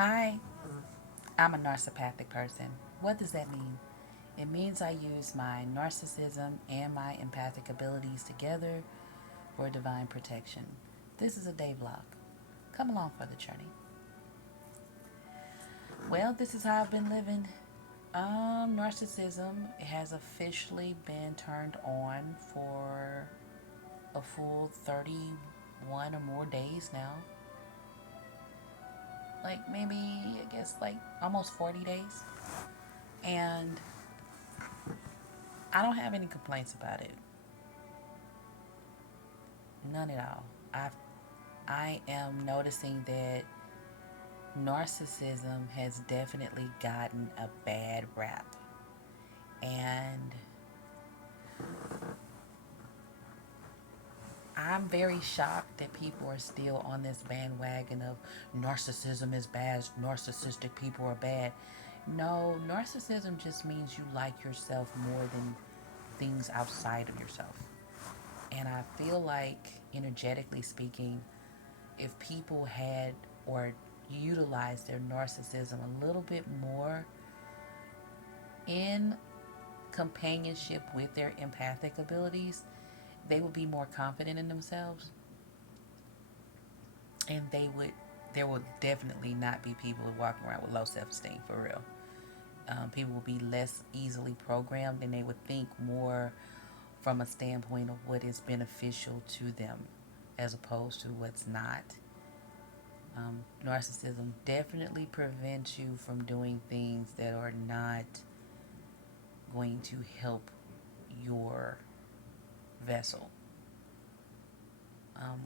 Hi, I'm a narcissistic person. What does that mean? It means I use my narcissism and my empathic abilities together for divine protection. This is a day vlog. Come along for the journey. Well, this is how I've been living. Narcissism has officially been turned on for a full 31 or more days now. Like maybe, I guess, like almost 40 days. And I don't have any complaints about it. None at all. I am noticing that narcissism has definitely gotten a bad rap. And I'm very shocked that people are still on this bandwagon of narcissism is bad, narcissistic people are bad. No, narcissism just means you like yourself more than things outside of yourself. And I feel like, energetically speaking, if people had or utilized their narcissism a little bit more in companionship with their empathic abilities, they would be more confident in themselves, and there would definitely not be people walking around with low self-esteem for real. People will be less easily programmed, and they would think more from a standpoint of what is beneficial to them as opposed to what's not. Narcissism definitely prevents you from doing things that are not going to help your vessel. Um,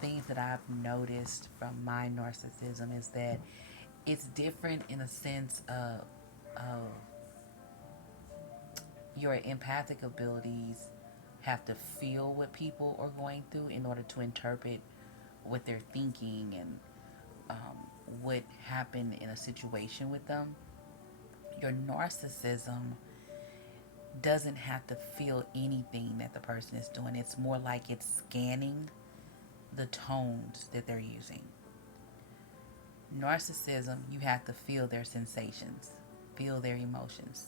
Things that I've noticed from my narcissism is that it's different in a sense of your empathic abilities have to feel what people are going through in order to interpret what they're thinking and um, what happened in a situation with them. Your narcissism doesn't have to feel anything that the person is doing. It's more like it's scanning the tones that they're using. Narcissism, you have to feel their sensations, feel their emotions.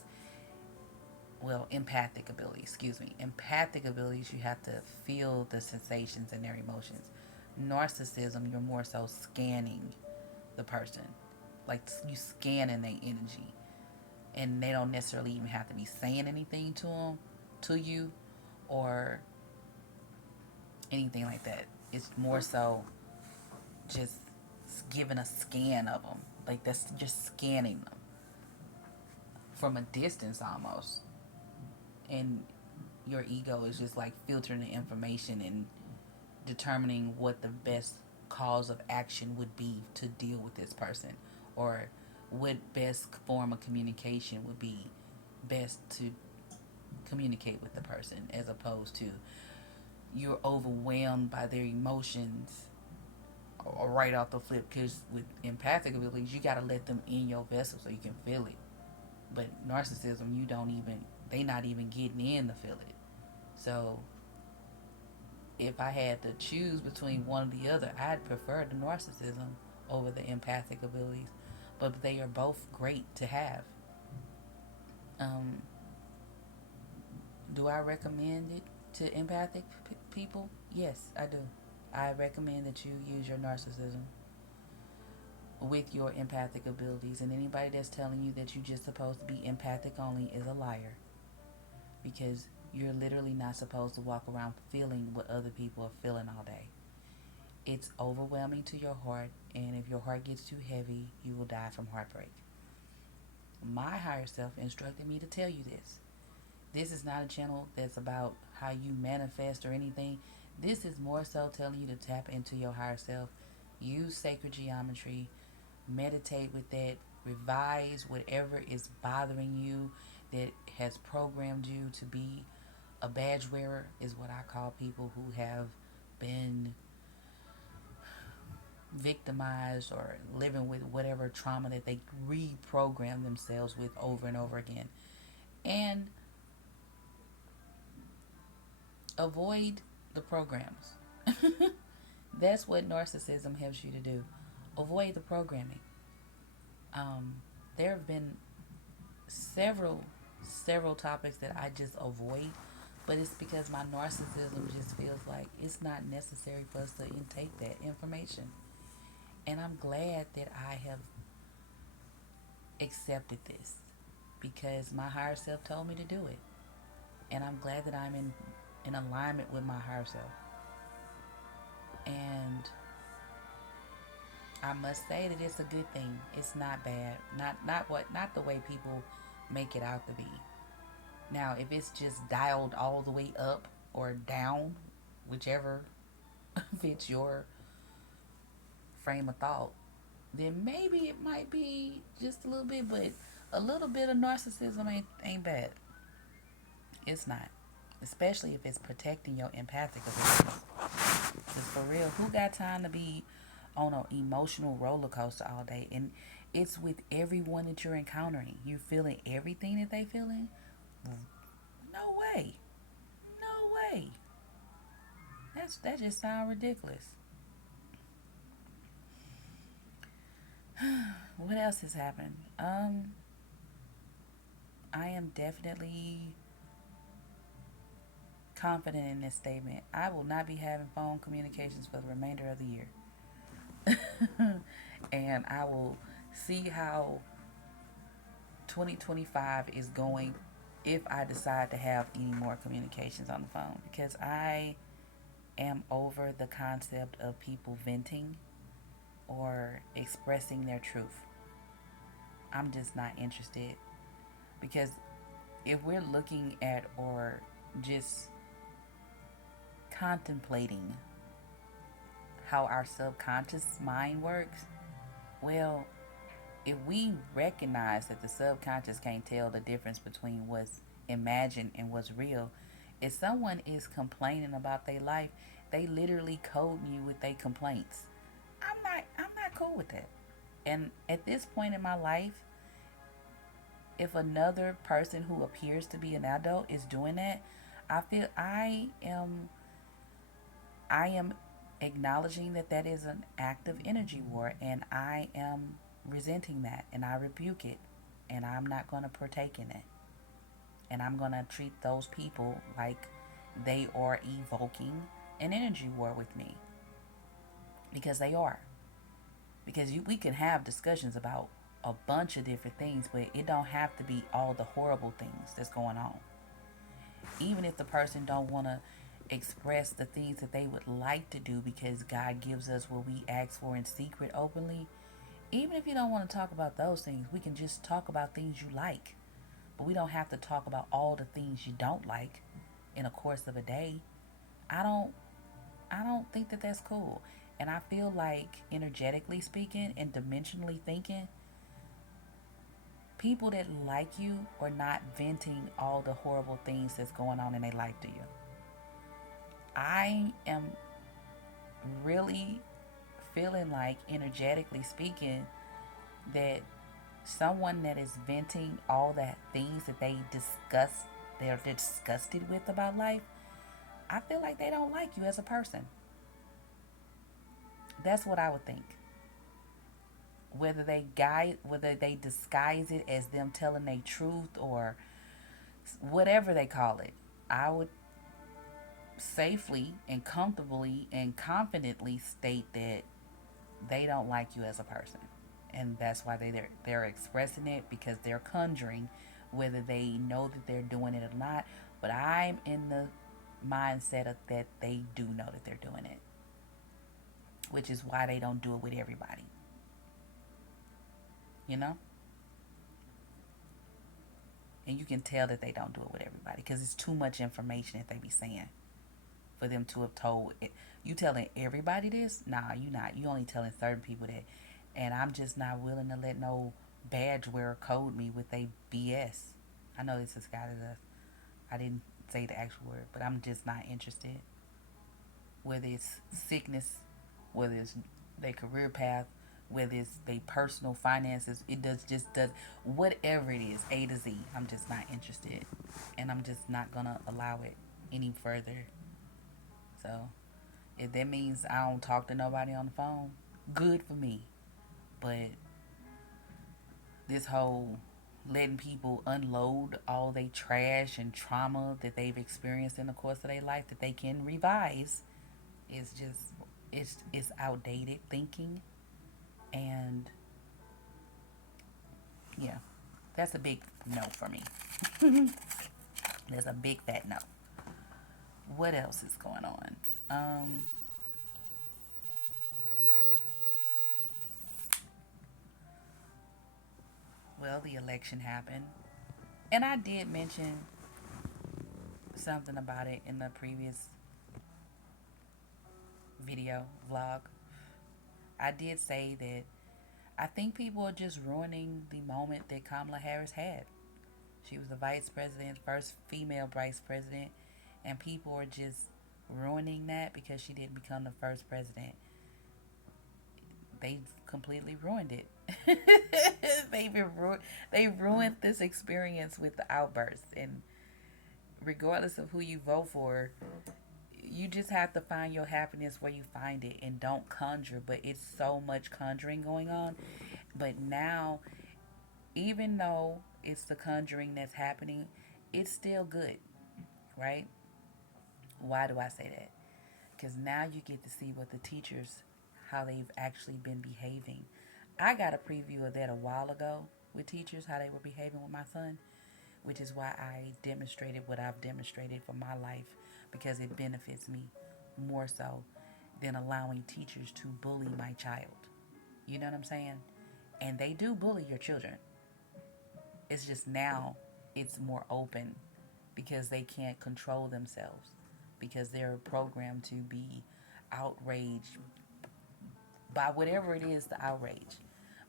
Well, empathic abilities, excuse me. Empathic abilities, you have to feel the sensations and their emotions. Narcissism, you're more so scanning the person. Like you scanning their energy. And they don't necessarily even have to be saying anything to you, or anything like that. It's more so just giving a scan of them. Like that's just scanning them from a distance almost. And your ego is just like filtering the information and determining what the best cause of action would be to deal with this person, or what best form of communication would be best to communicate with the person, as opposed to you're overwhelmed by their emotions or right off the flip. Because with empathic abilities, you got to let them in your vessel so you can feel it. But narcissism, you don't even, they not even getting in to feel it. So if I had to choose between one or the other, I'd prefer the narcissism over the empathic abilities. But they are both great to have. Um, do I recommend it to empathic people? Yes, I do. I recommend that you use your narcissism with your empathic abilities. And anybody that's telling you that you're just supposed to be empathic only is a liar. Because you're literally not supposed to walk around feeling what other people are feeling all day. It's overwhelming to your heart, and if your heart gets too heavy, you will die from heartbreak. My higher self instructed me to tell you this. This is not a channel that's about how you manifest or anything. This is more so telling you to tap into your higher self, use sacred geometry, meditate with that, revise whatever is bothering you that has programmed you to be a badge wearer, is what I call people who have been victimized or living with whatever trauma that they reprogram themselves with over and over again. And avoid the programs. That's what narcissism helps you to do. Avoid the programming. Um, there have been several several topics that I just avoid, but it's because my narcissism just feels like it's not necessary for us to intake that information. And I'm glad that I have accepted this because my higher self told me to do it. And I'm glad that I'm in alignment with my higher self. And I must say that it's a good thing. It's not bad. Not the way people make it out to be. Now, if it's just dialed all the way up or down, whichever fits your frame of thought, then maybe it might be just a little bit, but a little bit of narcissism ain't bad. It's not. Especially if it's protecting your empathic abilities. Because for real, who got time to be on an emotional roller coaster all day? And it's with everyone that you're encountering. You're feeling everything that they feeling? No way. No way. That just sounds ridiculous. What else has happened? I am definitely confident in this statement. I will not be having phone communications for the remainder of the year. And I will see how 2025 is going if I decide to have any more communications on the phone because I am over the concept of people venting or expressing their truth. I'm just not interested because if we're looking at or just contemplating how our subconscious mind works, well, if we recognize that the subconscious can't tell the difference between what's imagined and what's real, if someone is complaining about their life, they literally coding you with their complaints. I'm not cool with that. And at this point in my life, if another person who appears to be an adult is doing that, I feel I am acknowledging that that is an act of energy war, and I am resenting that, and I rebuke it, and I'm not going to partake in it. And I'm going to treat those people like they are evoking an energy war with me because they are. Because we can have discussions about a bunch of different things, but it don't have to be all the horrible things that's going on. Even if the person don't want to express the things that they would like to do because God gives us what we ask for in secret openly, even if you don't want to talk about those things, we can just talk about things you like. But we don't have to talk about all the things you don't like in a course of a day. I don't I don't think that that's cool. And I feel like energetically speaking and dimensionally thinking, people that like you are not venting all the horrible things that's going on in their life to you. I am really feeling like, energetically speaking, that someone that is venting all that things that they're disgusted with about life, I feel like they don't like you as a person. That's what I would think. Whether they disguise it as them telling their truth or whatever they call it, I would safely and comfortably and confidently state that they don't like you as a person, and that's why they're expressing it because they're conjuring, whether they know that they're doing it or not. But I'm in the mindset of that they do know that they're doing it, which is why they don't do it with everybody. You know, and you can tell that they don't do it with everybody because it's too much information that they be saying for them to have told it. You telling everybody this? Nah, you not. You only telling certain people that. And I'm just not willing to let no badge wearer code me with a BS. I know this is kind of I didn't say the actual word, but I'm just not interested. Whether it's sickness, whether it's their career path, whether it's their personal finances, it does whatever it is, A to Z. I'm just not interested, and I'm just not gonna allow it any further. So if that means I don't talk to nobody on the phone, good for me. But this whole letting people unload all they trash and trauma that they've experienced in the course of their life that they can revise is just it's outdated thinking. And yeah, that's a big no for me. There's a big fat no. What else is going on? Um, well, the election happened, and I did mention something about it in the previous video vlog. I did say that I think people are just ruining the moment that Kamala Harris had. She was the vice president, first female vice president, and people are just ruining that because she didn't become the first president. They completely ruined it. They ruined this experience with the outbursts, and regardless of who you vote for, you just have to find your happiness where you find it and don't conjure. But it's so much conjuring going on. But now, even though it's the conjuring that's happening, it's still good, right? Why do I say that? Because now you get to see what the teachers, how they've actually been behaving. I got a preview of that a while ago with teachers, how they were behaving with my son, which is why I demonstrated what I've demonstrated for my life, because it benefits me more so than allowing teachers to bully my child. You know what I'm saying? And they do bully your children. It's just now it's more open because they can't control themselves, because they're programmed to be outraged by whatever it is, the outrage.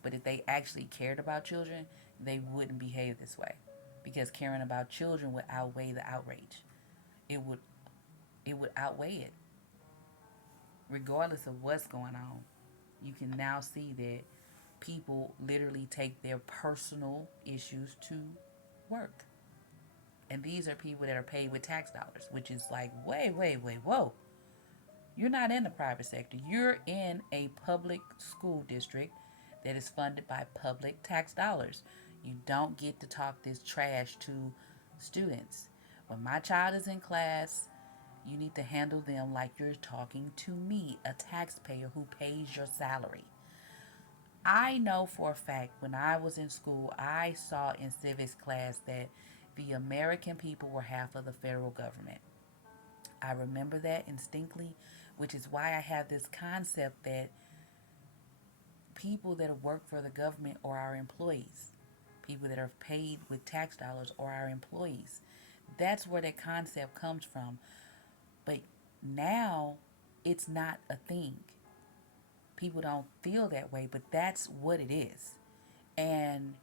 But if they actually cared about children, they wouldn't behave this way, because caring about children would outweigh the outrage. It would outweigh it, regardless of what's going on. You can now see that people literally take their personal issues to work. And these are people that are paid with tax dollars, which is like, wait, whoa. You're not in the private sector. You're in a public school district that is funded by public tax dollars. You don't get to talk this trash to students. When my child is in class, you need to handle them like you're talking to me, a taxpayer who pays your salary. I know for a fact when I was in school, I saw in civics class that the American people were half of the federal government. I remember that instinctly, which is why I have this concept that people that work for the government are our employees. People that are paid with tax dollars are our employees. That's where that concept comes from. But now it's not a thing. People don't feel that way, but that's what it is. And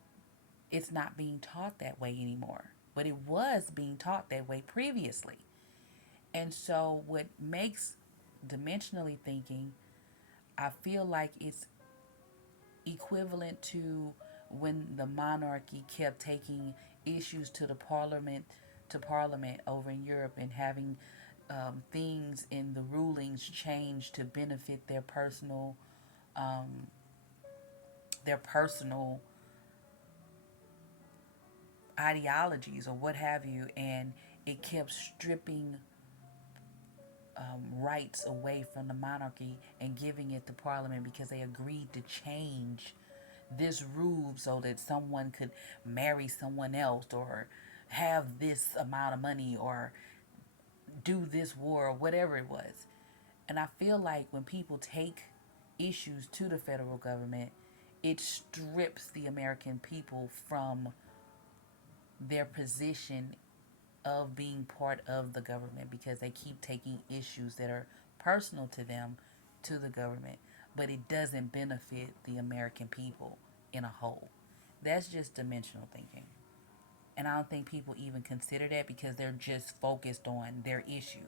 it's not being taught that way anymore. But it was being taught that way previously. And so, what makes dimensionally thinking, I feel like it's equivalent to when the monarchy kept taking issues to the parliament over in Europe, and having things in the rulings change to benefit um, their personal ideologies or what have you, and it kept stripping rights away from the monarchy and giving it to parliament, because they agreed to change this rule so that someone could marry someone else, or have this amount of money, or do this war, or whatever it was. And I feel like when people take issues to the federal government, it strips the American people from their position of being part of the government, because they keep taking issues that are personal to them to the government, but it doesn't benefit the American people in a whole. That's just dimensional thinking. And I don't think people even consider that, because they're just focused on their issue.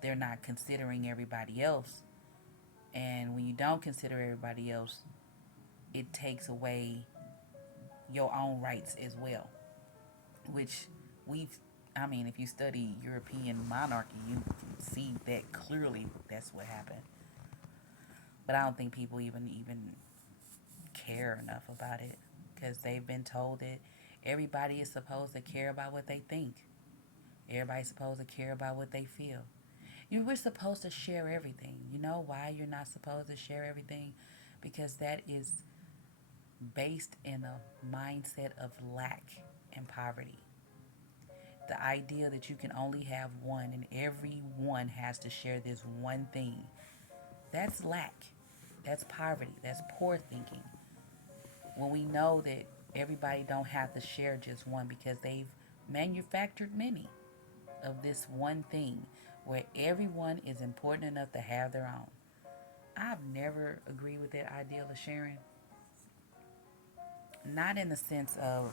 They're not considering everybody else. And when you don't consider everybody else, it takes away your own rights as well, which we've I mean, if you study European monarchy, you can see that clearly that's what happened. But I don't think people even care enough about it. because they've been told that everybody is supposed to care about what they think. Everybody's supposed to care about what they feel. You were supposed to share everything. You know why you're not supposed to share everything? Because that is based in a mindset of lack and poverty. The idea that you can only have one and everyone has to share this one thing. That's lack. That's poverty. That's poor thinking. When we know that everybody don't have to share just one because they've manufactured many of this one thing where everyone is important enough to have their own. I've never agreed with that idea of sharing. Not in the sense of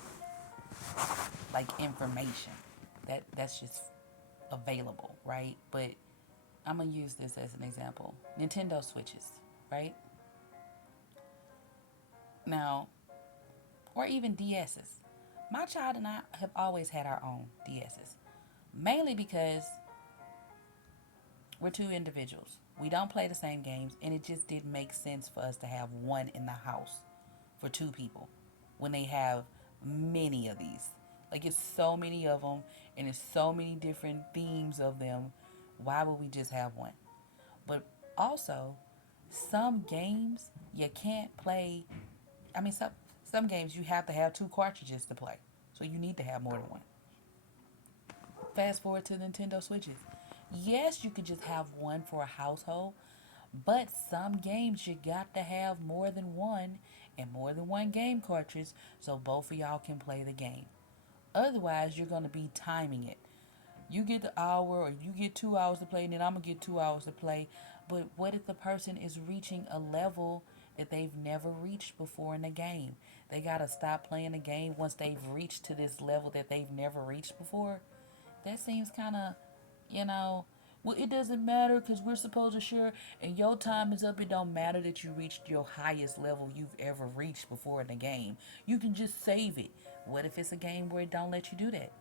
like information. That's just available, right? But I'm gonna use this as an example. Nintendo Switches, right? Now, or even DS's. My child and I have always had our own DS's. Mainly because we're two individuals. We don't play the same games, and it just didn't make sense for us to have one in the house for two people when they have many of these. Like, it's so many of them, and it's so many different themes of them. Why would we just have one? But also, some games you can't play. I mean, some games you have to have two cartridges to play, so you need to have more than one. Fast forward to Nintendo Switches. Yes, you could just have one for a household, but some games you got to have more than one and more than one game cartridge so both of y'all can play the game. Otherwise, you're going to be timing it. You get the hour or you get 2 hours to play, and then I'm going to get 2 hours to play. But what if the person is reaching a level that they've never reached before in the game? They got to stop playing the game once they've reached to this level that they've never reached before. That seems kind of, you know, well, it doesn't matter because we're supposed to share and your time is up. It don't matter that you reached your highest level you've ever reached before in the game. You can just save it. What if it's a game where it don't let you do that?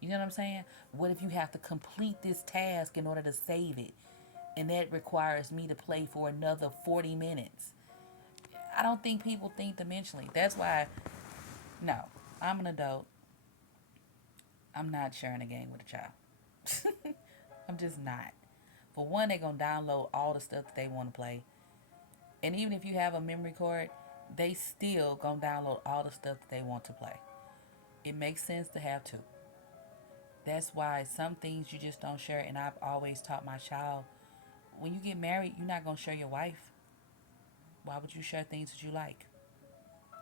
You know what I'm saying? What if you have to complete this task in order to save it? And that requires me to play for another 40 minutes. I don't think people think dimensionally. That's why, no, I'm an adult. I'm not sharing a game with a child. I'm just not. For one, they're going to download all the stuff that they want to play. And even if you have a memory card, they still going to download all the stuff that they want to play. It makes sense to have two. That's why some things you just don't share. And I've always taught my child, when you get married, you're not going to share your wife. Why would you share things that you like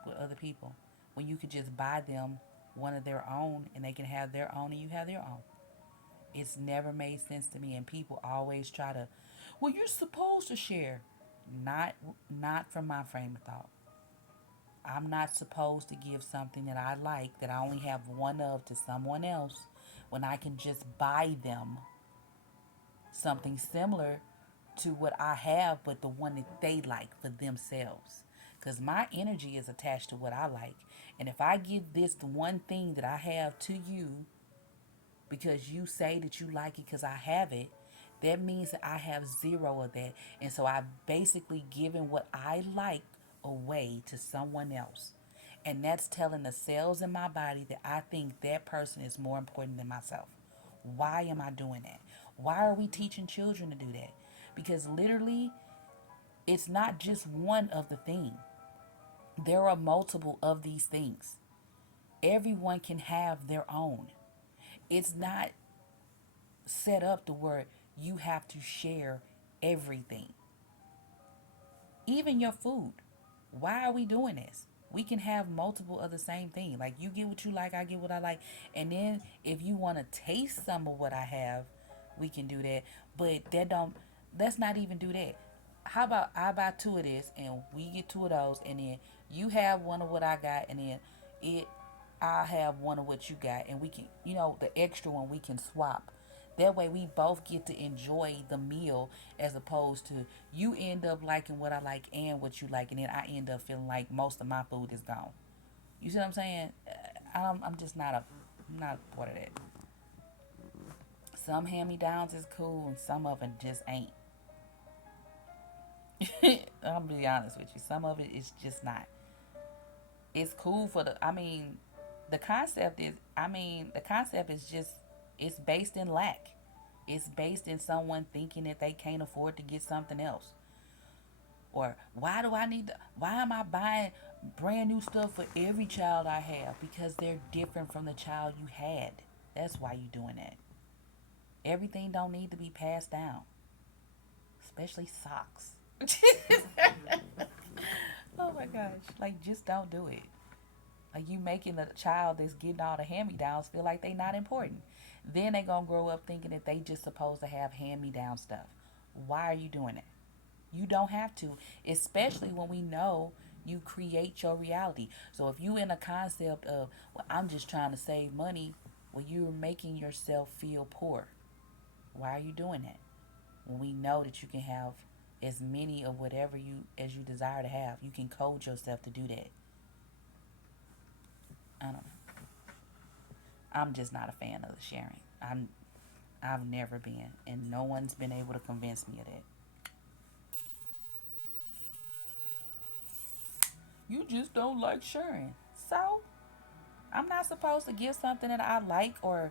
with other people when you could just buy them one of their own and they can have their own and you have their own? It's never made sense to me, and people always try to, well, you're supposed to share. Not from my frame of thought. I'm not supposed to give something that I like that I only have one of to someone else when I can just buy them something similar to what I have, but the one that they like for themselves. Because my energy is attached to what I like. And if I give this the one thing that I have to you because you say that you like it because I have it, that means that I have zero of that. And so I've basically given what I like away to someone else. And that's telling the cells in my body that I think that person is more important than myself. Why am I doing that? Why are we teaching children to do that? Because literally, it's not just one of the thing. There are multiple of these things. Everyone can have their own. It's not set up to where you have to share everything. Even your food. Why are we doing this? We can have multiple of the same thing. Like, you get what you like, I get what I like. And then if you want to taste some of what I have, we can do that. But let's not even do that. How about I buy two of this and we get two of those, and then you have one of what I got, and then it I have one of what you got, and we can, the extra one we can swap. That way we both get to enjoy the meal, as opposed to you end up liking what I like and what you like, and then I end up feeling like most of my food is gone. You see what I'm saying? I'm just not a part of that. Some hand-me-downs is cool and some of it just ain't. I'm gonna be honest with you. Some of it is just not. It's cool for the, I mean, the concept is just, it's based in lack. It's based in someone thinking that they can't afford to get something else. Or why am I buying brand new stuff for every child I have? Because they're different from the child you had. That's why you're doing that. Everything don't need to be passed down, especially socks. Oh my gosh. Like, just don't do it. Like, you making a child that's getting all the hand-me-downs feel like they not important. Then they gonna grow up thinking that they just supposed to have hand-me-down stuff. Why are you doing it? You don't have to, especially when we know you create your reality. So if you in a concept of, well, I'm just trying to save money, well, you're making yourself feel poor. Why are you doing that? When we know that you can have as many of whatever you as you desire to have, you can code yourself to do that. I don't know. I'm just not a fan of the sharing. I've never been, and no one's been able to convince me of that. You just don't like sharing. So, I'm not supposed to give something that I like, or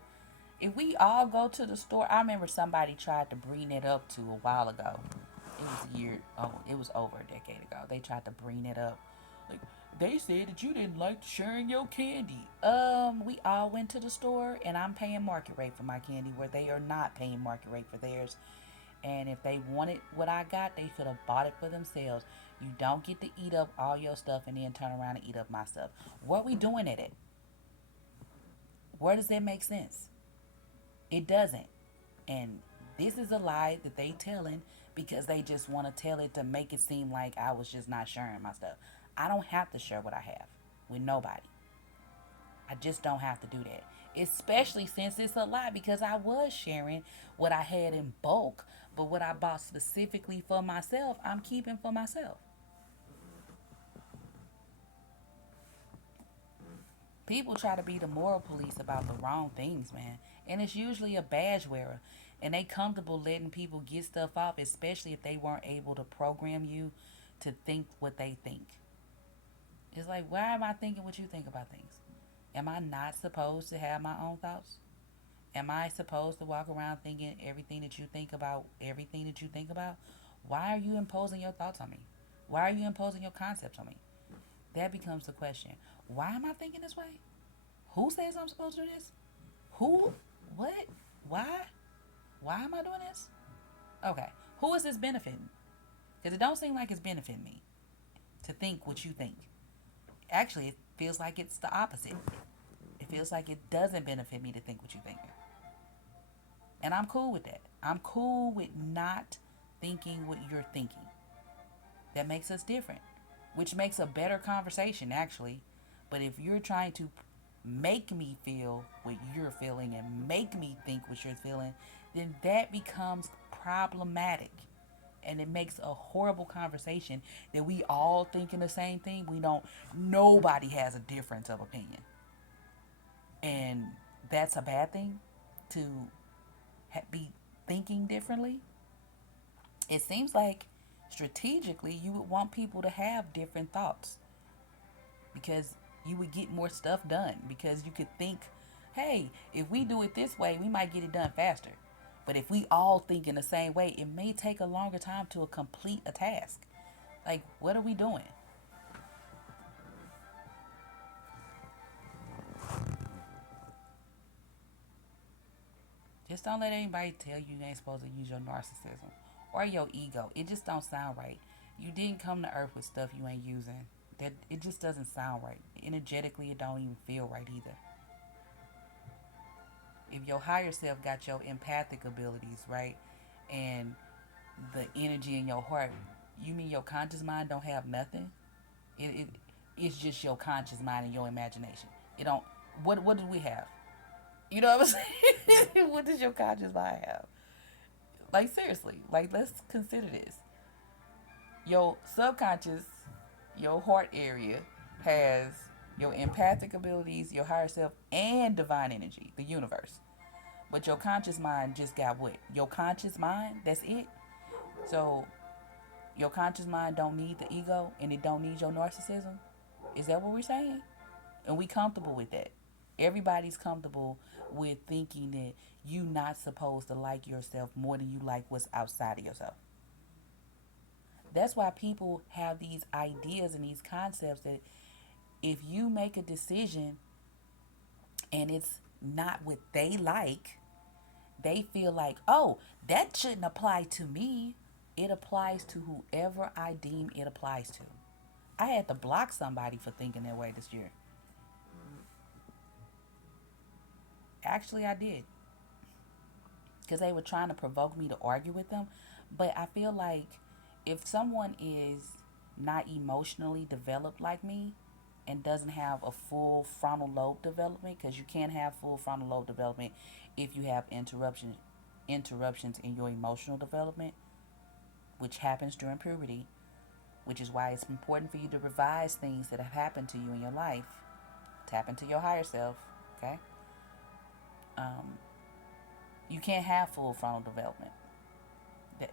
if we all go to the store, I remember somebody tried to bring it up to a while ago. It was a year, oh, it was over a decade ago. They tried to bring it up. Like, they said that you didn't like sharing your candy. We all went to the store and I'm paying market rate for my candy where they are not paying market rate for theirs. And if they wanted what I got, they could have bought it for themselves. You don't get to eat up all your stuff and then turn around and eat up my stuff. What we doing at it? Where does that make sense? It doesn't. And this is a lie that they telling because they just want to tell it to make it seem like I was just not sharing my stuff. I don't have to share what I have with nobody. I just don't have to do that. Especially since it's a lie because I was sharing what I had in bulk, but what I bought specifically for myself, I'm keeping for myself. People try to be the moral police about the wrong things, man. And it's usually a badge wearer. And they comfortable letting people get stuff off, especially if they weren't able to program you to think what they think. It's like, why am I thinking what you think about things? Am I not supposed to have my own thoughts? Am I supposed to walk around thinking everything that you think about, everything that you think about? Why are you imposing your thoughts on me? Why are you imposing your concepts on me? That becomes the question. Why am I thinking this way? Who says I'm supposed to do this? Who? What? Why? Why am I doing this? Okay. Who is this benefiting? Because it don't seem like it's benefiting me to think what you think. Actually, it feels like it's the opposite. It feels like it doesn't benefit me to think what you think. And I'm cool with that. I'm cool with not thinking what you're thinking. That makes us different, which makes a better conversation, actually. But if you're trying to make me feel what you're feeling and make me think what you're feeling, then that becomes problematic. And it makes a horrible conversation that we all thinking the same thing. Nobody has a difference of opinion. And that's a bad thing to be thinking differently. It seems like strategically you would want people to have different thoughts because you would get more stuff done because you could think, hey, if we do it this way, we might get it done faster. But if we all think in the same way, it may take a longer time to complete a task. Like, what are we doing? Just don't let anybody tell you you ain't supposed to use your narcissism or your ego. It just don't sound right. You didn't come to earth with stuff you ain't using. That it just doesn't sound right. Energetically, it don't even feel right either. If your higher self got your empathic abilities right, and the energy in your heart, you mean your conscious mind don't have nothing? It it's just your conscious mind and your imagination. It don't. What do we have? You know what I'm saying? What does your conscious mind have? Like, seriously, like, let's consider this. Your subconscious, your heart area, has your empathic abilities, your higher self, and divine energy, the universe. But your conscious mind just got what? Your conscious mind, that's it. So your conscious mind don't need the ego and it don't need your narcissism. Is that what we're saying? And we comfortable with that. Everybody's comfortable with thinking that you not supposed to like yourself more than you like what's outside of yourself. That's why people have these ideas and these concepts that if you make a decision and it's not what they like, they feel like, oh, that shouldn't apply to me. It applies to whoever I deem it applies to. I had to block somebody for thinking that way this year. Actually, I did. Because they were trying to provoke me to argue with them. But I feel like if someone is not emotionally developed like me and doesn't have a full frontal lobe development, because you can't have full frontal lobe development if you have interruptions in your emotional development, which happens during puberty, which is why it's important for you to revise things that have happened to you in your life. Tap into your higher self, okay? Um, you can't have full frontal development.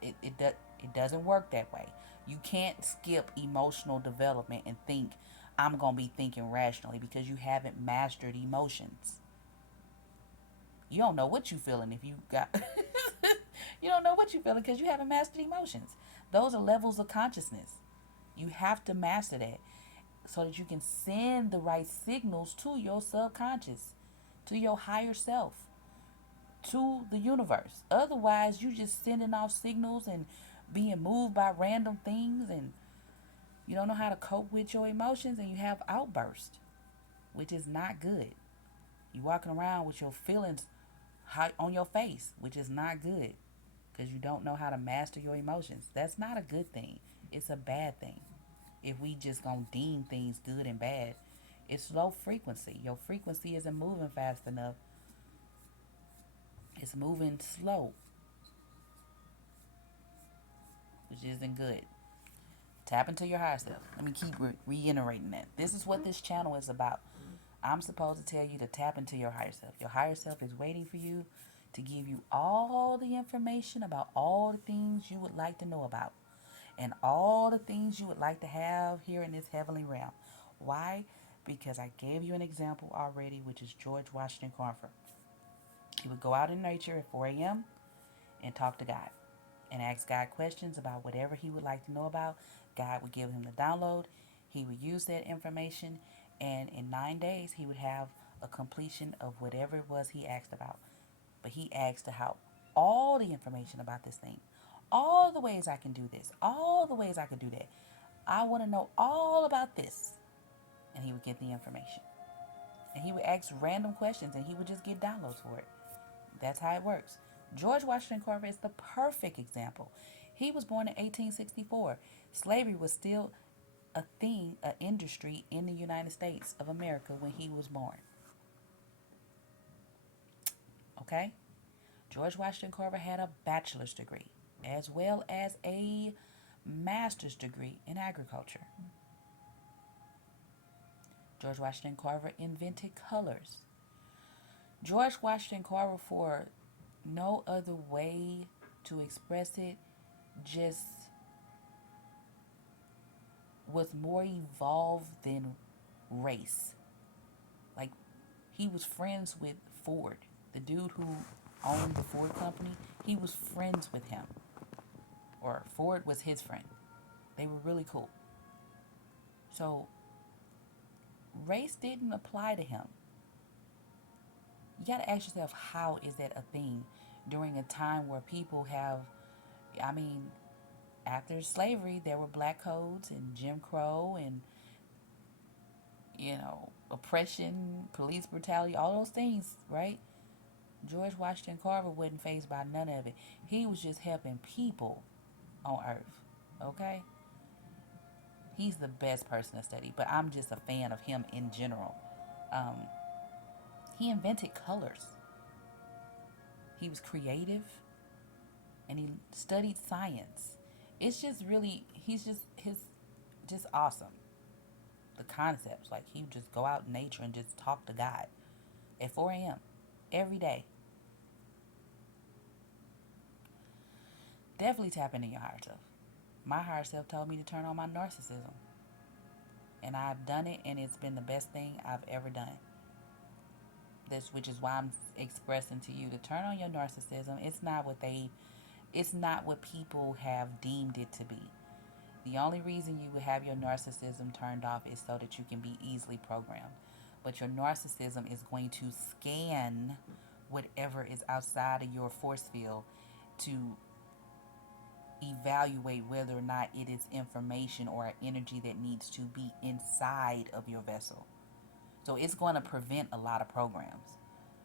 It doesn't work that way. You can't skip emotional development and think I'm going to be thinking rationally because you haven't mastered emotions. You don't know what you're feeling if you got you don't know what you're feeling because you haven't mastered emotions. Those are levels of consciousness. You have to master that so that you can send the right signals to your subconscious, to your higher self, to the universe. Otherwise, you just sending off signals and being moved by random things, and you don't know how to cope with your emotions, and you have outbursts, which is not good. You walking around with your feelings high on your face, which is not good because you don't know how to master your emotions. That's not a good thing. It's a bad thing. If we just gonna deem things good and bad, it's low frequency. Your frequency isn't moving fast enough. It's moving slow, which isn't good. Tap into your higher self. Let me keep reiterating that. This is what this channel is about. I'm supposed to tell you to tap into your higher self. Your higher self is waiting for you to give you all the information about all the things you would like to know about and all the things you would like to have here in this heavenly realm. Why? Because I gave you an example already, which is George Washington Carver. He would go out in nature at 4 a.m. and talk to God and ask God questions about whatever he would like to know about. God would give him the download. He would use that information, and in 9 days, he would have a completion of whatever it was he asked about. But he asked to have all the information about this thing, all the ways I can do this, all the ways I can do that. I want to know all about this. And he would get the information. And he would ask random questions, and he would just get downloads for it. That's how it works. George Washington Carver is the perfect example. He was born in 1864. Slavery was still a thing, an industry in the United States of America when he was born. Okay? George Washington Carver had a bachelor's degree as well as a master's degree in agriculture. George Washington Carver invented colors. George Washington Carver, for no other way to express it, just was more evolved than race. Like, he was friends with Ford, the dude who owned the Ford company. He was friends with him, or Ford was his friend. They were really cool. So race didn't apply to him. You got to ask yourself, how is that a thing during a time where people have, I mean, after slavery, there were black codes and Jim Crow and, oppression, police brutality, all those things, right? George Washington Carver wasn't fazed by none of it. He was just helping people on earth, okay? He's the best person to study, but I'm just a fan of him in general. Um, he invented colors. He was creative, and he studied science. It's just really, just awesome. The concepts, like he would just go out in nature and just talk to God at 4 a.m. every day. Definitely tap into your higher self. My higher self told me to turn on my narcissism. And I've done it, and it's been the best thing I've ever done. This, which is why I'm expressing to you to turn on your narcissism. It's not what people have deemed it to be. The only reason you would have your narcissism turned off is so that you can be easily programmed. But your narcissism is going to scan whatever is outside of your force field to evaluate whether or not it is information or energy that needs to be inside of your vessel. So it's going to prevent a lot of programs,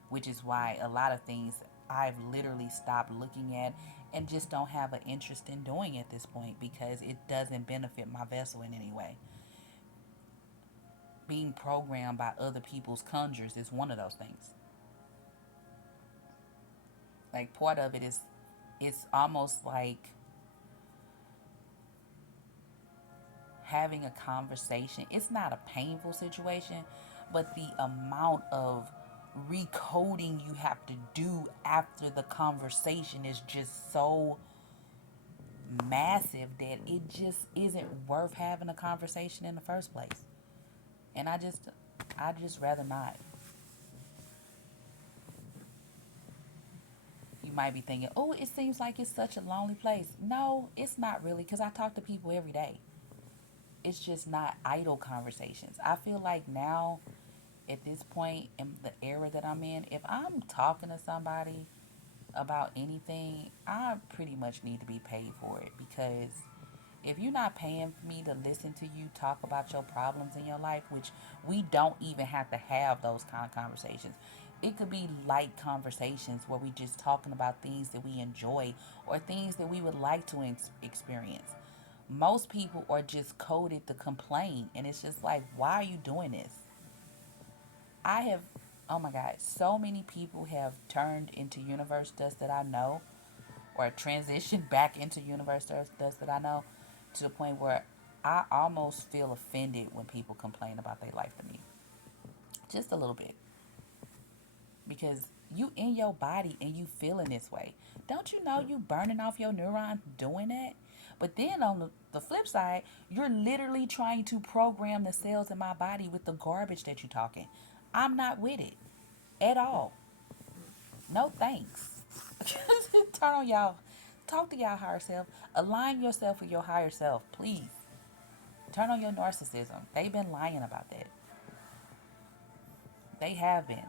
which is why a lot of things I've literally stopped looking at and just don't have an interest in doing at this point because it doesn't benefit my vessel in any way. Being programmed by other people's conjures is one of those things. Like part of it is it's almost like having a conversation. It's not a painful situation, but the amount of recoding you have to do after the conversation is just so massive that it just isn't worth having a conversation in the first place. And I just rather not. You might be thinking, oh, it seems like it's such a lonely place. No, it's not really, because I talk to people every day. It's just not idle conversations. I feel like now, at this point in the era that I'm in, if I'm talking to somebody about anything, I pretty much need to be paid for it, because if you're not paying me to listen to you talk about your problems in your life, which we don't even have to have those kind of conversations. It could be light conversations where we just talking about things that we enjoy or things that we would like to experience. Most people are just coded to complain, and it's just like, why are you doing this? I have, oh my God, so many people have turned into universe dust that I know, or transitioned back into universe dust that I know, to the point where I almost feel offended when people complain about their life to me. Just a little bit. Because you in your body and you feeling this way. Don't you know you burning off your neurons doing that? But then on the flip side, you're literally trying to program the cells in my body with the garbage that you're talking. I'm not with it at all. No thanks. Turn on y'all. Talk to y'all higher self. Align yourself with your higher self, please. Turn on your narcissism. They've been lying about that. They have been.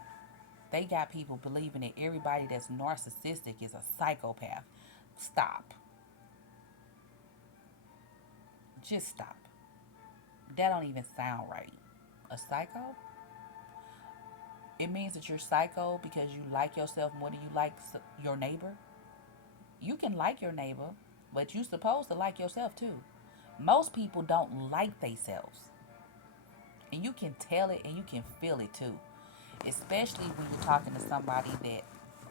They got people believing that everybody that's narcissistic is a psychopath. Stop. Just stop. That don't even sound right. A psycho? It means that you're psycho because you like yourself more than you like your neighbor. You can like your neighbor, but you're supposed to like yourself too. Most people don't like themselves. And you can tell it and you can feel it too. Especially when you're talking to somebody that,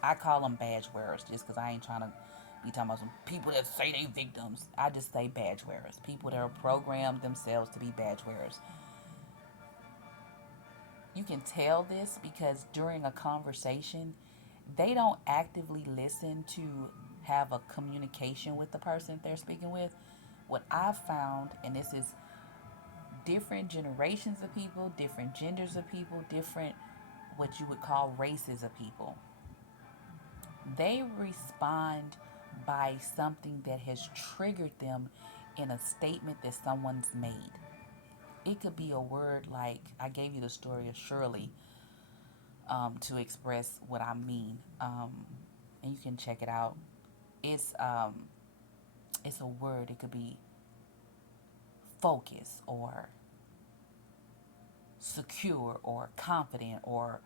I call them badge wearers, just because I ain't trying to be talking about some people that say they victims. I just say badge wearers. People that are programmed themselves to be badge wearers. You can tell this because during a conversation, they don't actively listen to have a communication with the person they're speaking with. What I've found, and this is different generations of people, different genders of people, different what you would call races of people, they respond by something that has triggered them in a statement that someone's made. It could be a word like, I gave you the story of Shirley, to express what I mean. And you can check it out. It's it's a word. It could be focus or secure or confident, or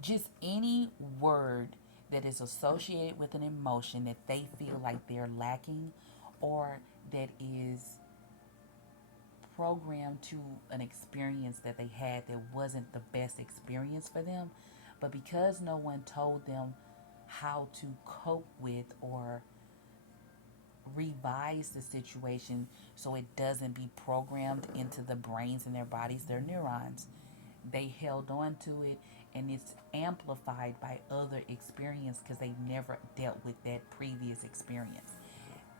just any word that is associated with an emotion that they feel like they're lacking, or that is programmed to an experience that they had that wasn't the best experience for them. But because no one told them how to cope with or revise the situation so it doesn't be programmed into the brains and their bodies, their neurons, they held on to it, and it's amplified by other experience because they never dealt with that previous experience.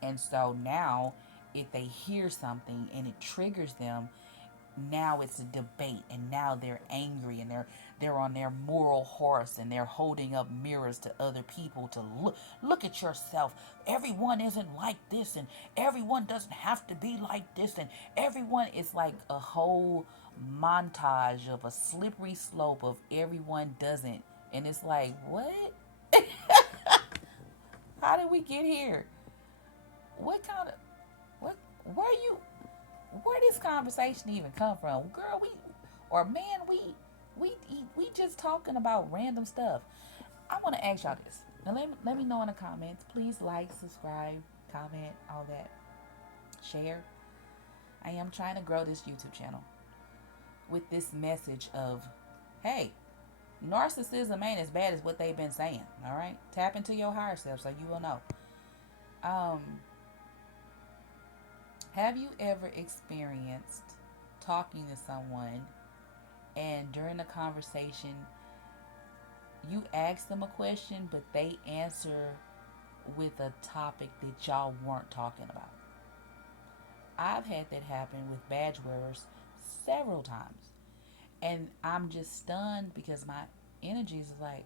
And so now, if they hear something and it triggers them, now it's a debate, and now they're angry, and they're on their moral horse, and they're holding up mirrors to other people to look at yourself. Everyone isn't like this, and everyone doesn't have to be like this, and everyone is like a whole montage of a slippery slope of everyone doesn't. And it's like, what? How did we get here? What kind of what where you where this conversation even come from? Girl, we or man, we we just talking about random stuff. I want to ask y'all this. Now let me know in the comments. Please like, subscribe, comment, all that. Share. I am trying to grow this YouTube channel with this message of, hey, narcissism ain't as bad as what they've been saying. All right, tap into your higher self so you will know. Um, have you ever experienced talking to someone and during the conversation you ask them a question but they answer with a topic that y'all weren't talking about? I've had that happen with badge wearers several times. And I'm just stunned because my energy is like,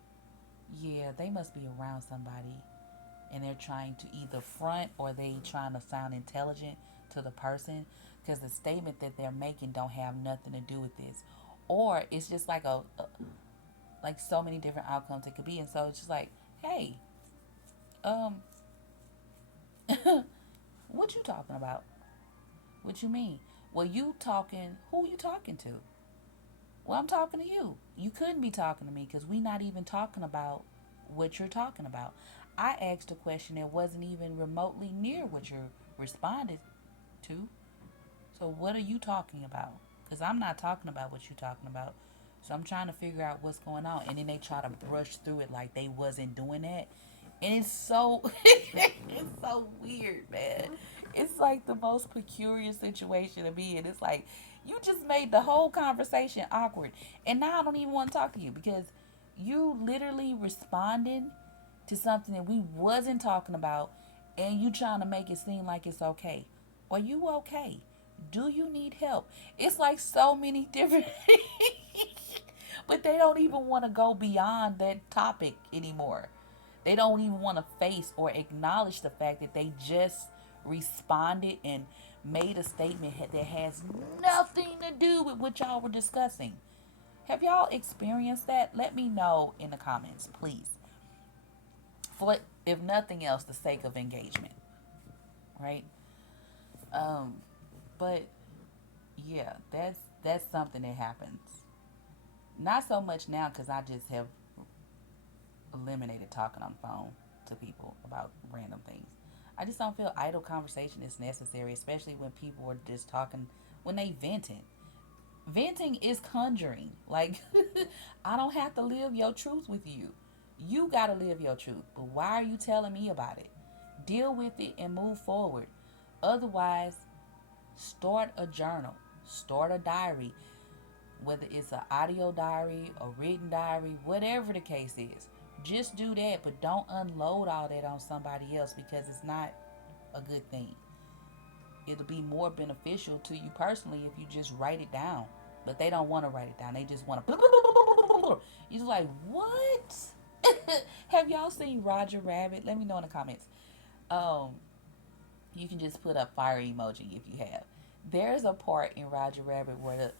yeah, they must be around somebody and they're trying to either front or they trying to sound intelligent to the person because the statement that they're making don't have nothing to do with this. Or it's just like a like so many different outcomes it could be. And so it's just like, hey, um, what you talking about? What you mean? Well, you talking, who you talking to? Well, I'm talking to you. You couldn't be talking to me because we not even talking about what you're talking about. I asked a question that wasn't even remotely near what you responded to. So what are you talking about? Because I'm not talking about what you're talking about. So I'm trying to figure out what's going on. And then they try to brush through it like they wasn't doing that. And it's so it's so weird, man. It's like the most peculiar situation to be in. It's like you just made the whole conversation awkward. And now I don't even want to talk to you because you literally responding to something that we wasn't talking about and you trying to make it seem like it's okay. Are you okay? Do you need help? It's like so many different but they don't even want to go beyond that topic anymore. They don't even want to face or acknowledge the fact that they just responded and made a statement that has nothing to do with what y'all were discussing. Have y'all experienced that? Let me know in the comments, please. For if nothing else, the sake of engagement, right? Um, but yeah, that's something that happens. Not so much now because I just have eliminated talking on the phone to people about random things. I just don't feel idle conversation is necessary, especially when people are just talking when they venting. Venting is conjuring. Like I don't have to live your truth with you. You gotta live your truth. But why are you telling me about it? Deal with it and move forward. Otherwise, start a journal, start a diary, whether it's an audio diary, a written diary, whatever the case is. Just do that, but don't unload all that on somebody else because it's not a good thing. It'll be more beneficial to you personally if you just write it down. But they don't want to write it down. They just want to. You're just like, what? Have y'all seen Roger Rabbit? Let me know in the comments. Um, you can just put up fire emoji if you have. There's a part in Roger Rabbit where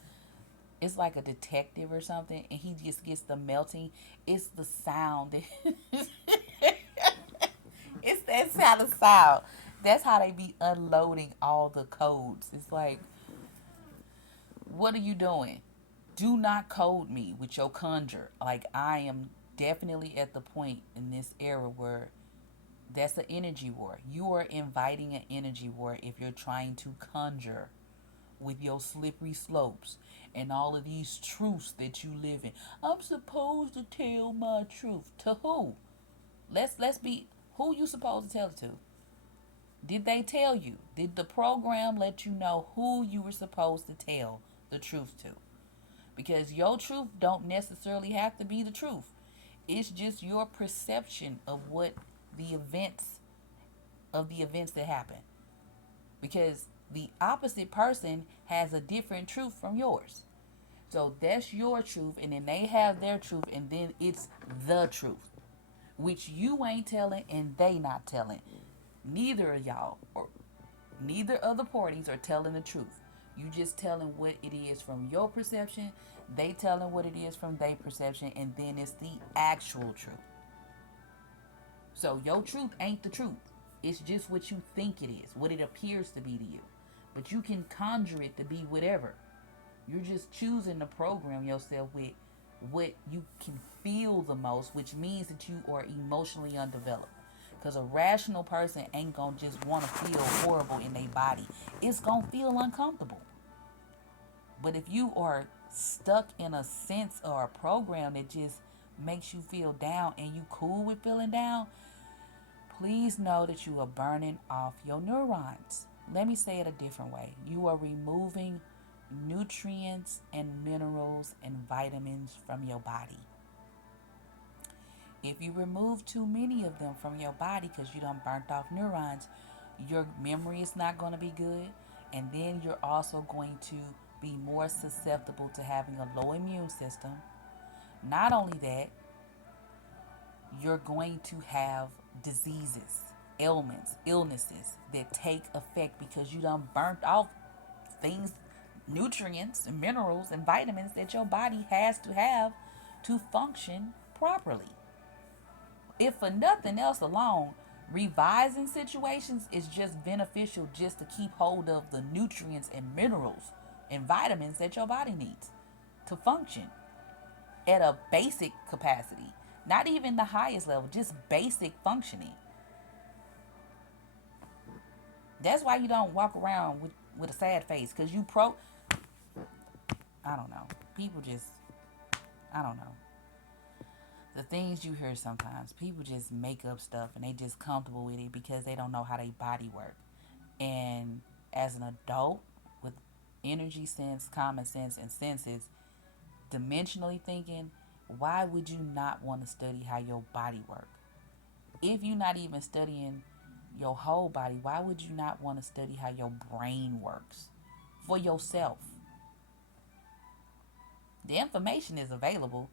it's like a detective or something, and he just gets the melting. It's the sound. It's that kind of sound. That's how they be unloading all the codes. It's like, what are you doing? Do not code me with your conjure. Like I am definitely at the point in this era where that's an energy war. You are inviting an energy war if you're trying to conjure with your slippery slopes and all of these truths that you live in. I'm supposed to tell my truth. To who? Let's be who you supposed to tell it to. Did they tell you? Did the program let you know who you were supposed to tell the truth to? Because your truth don't necessarily have to be the truth. It's just your perception of what the events that happen. Because The opposite person has a different truth from yours. So that's your truth, and then they have their truth, and then it's the truth, which you ain't telling and they not telling. Neither of y'all or neither of the parties are telling the truth. You just telling what it is from your perception, they telling what it is from their perception, and then it's the actual truth. So your truth ain't the truth. It's just what you think it is, what it appears to be to you. But you can conjure it to be whatever. You're just choosing to program yourself with what you can feel the most, which means that you are emotionally undeveloped. Because a rational person ain't gonna just want to feel horrible in their body. It's gonna feel uncomfortable. But if you are stuck in a sense or a program that just makes you feel down and you cool with feeling down, please know that you are burning off your neurons. Let me say it a different way. You are removing nutrients and minerals and vitamins from your body. If you remove too many of them from your body because you done burnt off neurons, your memory is not going to be good. And then you're also going to be more susceptible to having a low immune system. Not only that, you're going to have diseases, ailments, illnesses that take effect because you done burnt off things, nutrients and minerals and vitamins that your body has to have to function properly. If for nothing else alone, revising situations is just beneficial just to keep hold of the nutrients and minerals and vitamins that your body needs to function at a basic capacity. Not even the highest level, just basic functioning. That's why you don't walk around with a sad face because I don't know. People just, I don't know. The things you hear sometimes, people just make up stuff and they just comfortable with it because they don't know how their body work. And as an adult with energy sense, common sense, and senses, dimensionally thinking, why would you not want to study how your body works? If you're not even studying your whole body, why would you not want to study how your brain works for yourself? The information is available.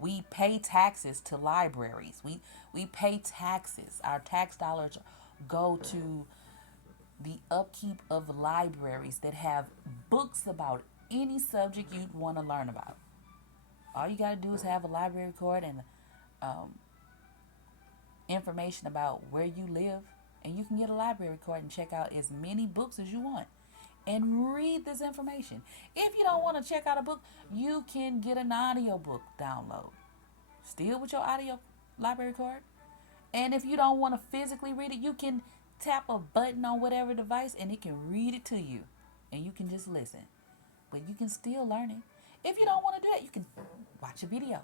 We pay taxes to libraries. We pay taxes. Our tax dollars go to the upkeep of libraries that have books about any subject you'd want to learn about. All you got to do is have a library card and um, information about where you live, and you can get a library card and check out as many books as you want and read this information. If you don't want to check out a book, you can get an audio book download. Still with your audio library card. And if you don't want to physically read it, you can tap a button on whatever device and it can read it to you. And you can just listen. But you can still learn it. If you don't want to do that, you can watch a video.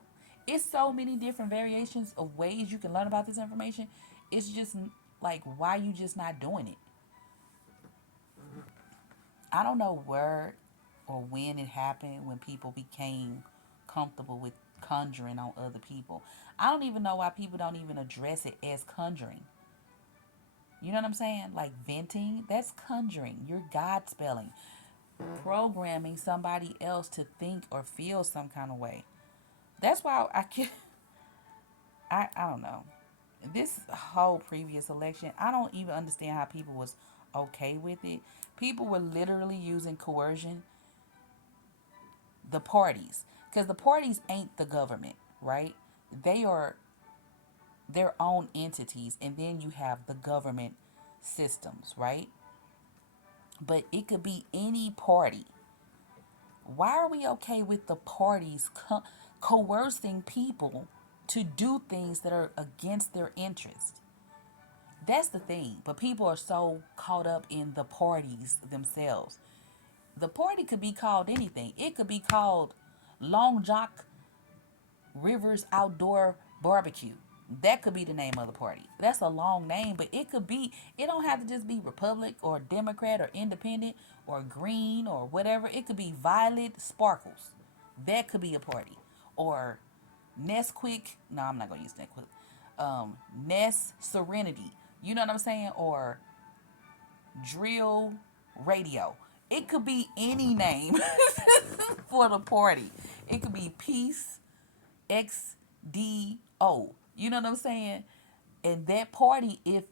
It's so many different variations of ways you can learn about this information. It's just like, why you just not doing it? I don't know where or when it happened when people became comfortable with conjuring on other people. I don't even know why people don't even address it as conjuring. You know what I'm saying? Like venting, that's conjuring. You're God spelling, programming somebody else to think or feel some kind of way. That's why I can I don't know. This whole previous election, I don't even understand how people was okay with it. People were literally using coercion, the parties, because the parties ain't the government, right? They are their own entities, and then you have the government systems, right? But it could be any party. Why are we okay with the parties coercing people to do things that are against their interest? That's the thing. But people are so caught up in the parties themselves. The party could be called anything. It could be called Long Jock Rivers Outdoor Barbecue. That could be the name of the party. That's a long name, but it could be, it don't have to just be Republic or Democrat or Independent or Green or whatever. It could be Violet Sparkles. That could be a party. Or Nesquik. No, I'm not going to use Nesquik. Nest Serenity. You know what I'm saying? Or Drill radio. It could be any name for the party. It could be Peace XDO. You know what I'm saying? And that party, if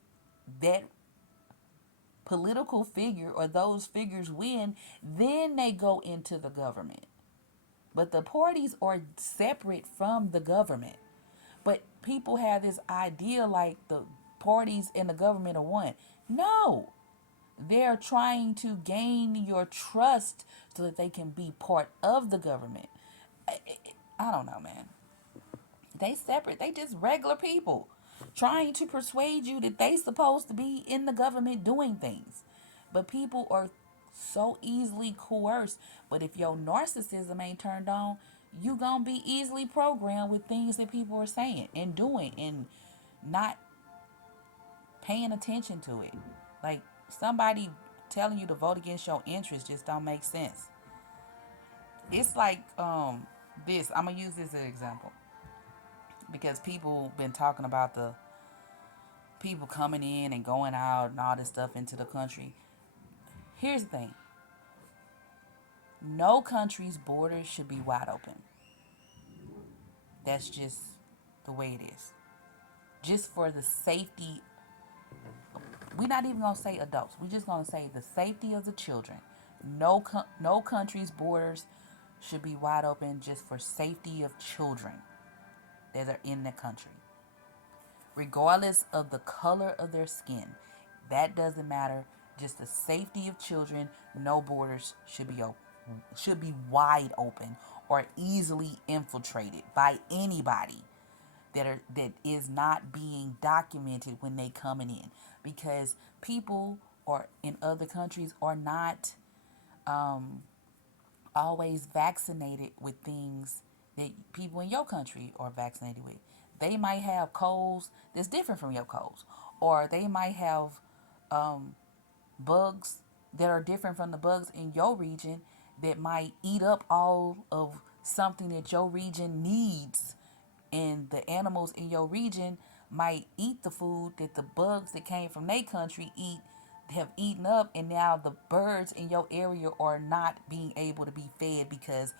that political figure or those figures win, then they go into the government. But the parties are separate from the government. But people have this idea like the parties and the government are one. No, they're trying to gain your trust so that they can be part of the government. I, I don't know, man. They separate. They just regular people trying to persuade you that they supposed to be in the government doing things. But people are so easily coerced. But if your narcissism ain't turned on, you gonna be easily programmed with things that people are saying and doing and not paying attention to it. Like somebody telling you to vote against your interests just don't make sense. It's like this. I'm gonna use this as an example because people been talking about the people coming in and going out and all this stuff into the country. Here's the thing. No country's borders should be wide open. That's just the way it is. Just for the safety, we're not even gonna say adults. We're just gonna say the safety of the children. No country's borders should be wide open just for safety of children that are in the country, regardless of the color of their skin. That doesn't matter. Just the safety of children. No borders should be wide open or easily infiltrated by anybody that is not being documented when they coming in, because people or in other countries are not always vaccinated with things that people in your country are vaccinated with. They might have colds that's different from your colds, or they might have bugs that are different from the bugs in your region that might eat up all of something that your region needs, and the animals in your region might eat the food that the bugs that came from their country have eaten up, and now the birds in your area are not being able to be fed because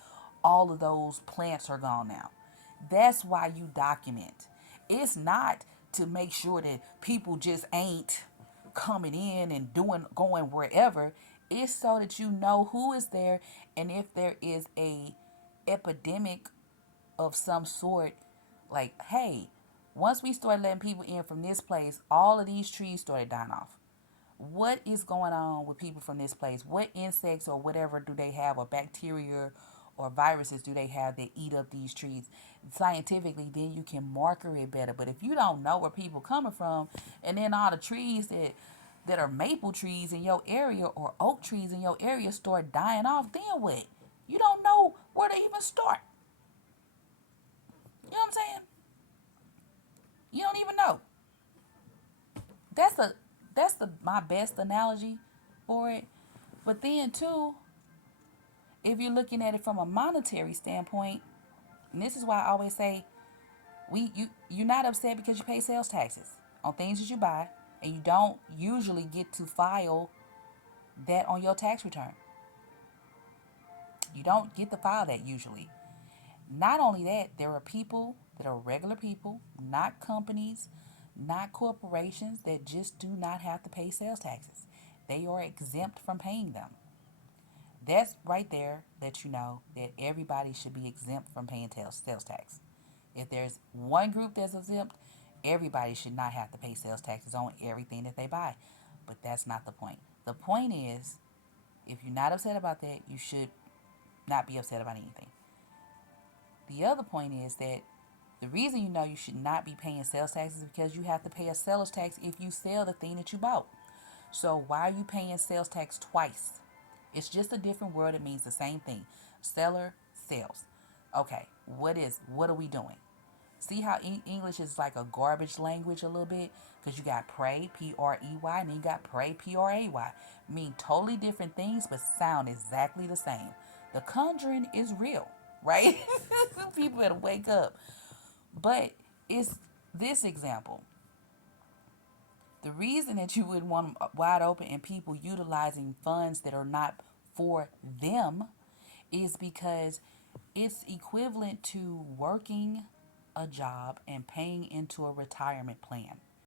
all of those plants are gone now. That's why you document. It's not to make sure that people just ain't coming in and going wherever. It's so that you know who is there, and if there is a epidemic of some sort, like, hey, once we started letting people in from this place, all of these trees started dying off. What is going on with people from this place? What insects or whatever do they have, or bacteria or viruses do they have that eat up these trees? Scientifically, then you can marker it better. But if you don't know where people coming from, and then all the trees that are maple trees in your area or oak trees in your area start dying off, then what? You don't know where to even start. You know what I'm saying? You don't even know. That's the my best analogy for it. But then too, if you're looking at it from a monetary standpoint, and this is why I always say you're not upset because you pay sales taxes on things that you buy, and you don't usually get to file that on your tax return. You don't get to file that usually. Not only that, there are people that are regular people, not companies, not corporations, that just do not have to pay sales taxes. They are exempt from paying them. That's right there that you know that everybody should be exempt from paying sales tax. If there's one group that's exempt, everybody should not have to pay sales taxes on everything that they buy. But that's not the point. The point is, if you're not upset about that, you should not be upset about anything. The other point is that the reason you know you should not be paying sales taxes is because you have to pay a sales tax if you sell the thing that you bought. So why are you paying sales tax twice? It's just a different word. It means the same thing. Seller, sales. Okay, what are we doing? See how English is like a garbage language a little bit? Because you got pray, P-R-E-Y, and then you got pray, P-R-A-Y. Mean totally different things, but sound exactly the same. The conjuring is real, right? People better wake up. But it's this example. The reason that you would want them wide open and people utilizing funds that are not for them is because it's equivalent to working a job and paying into a retirement plan.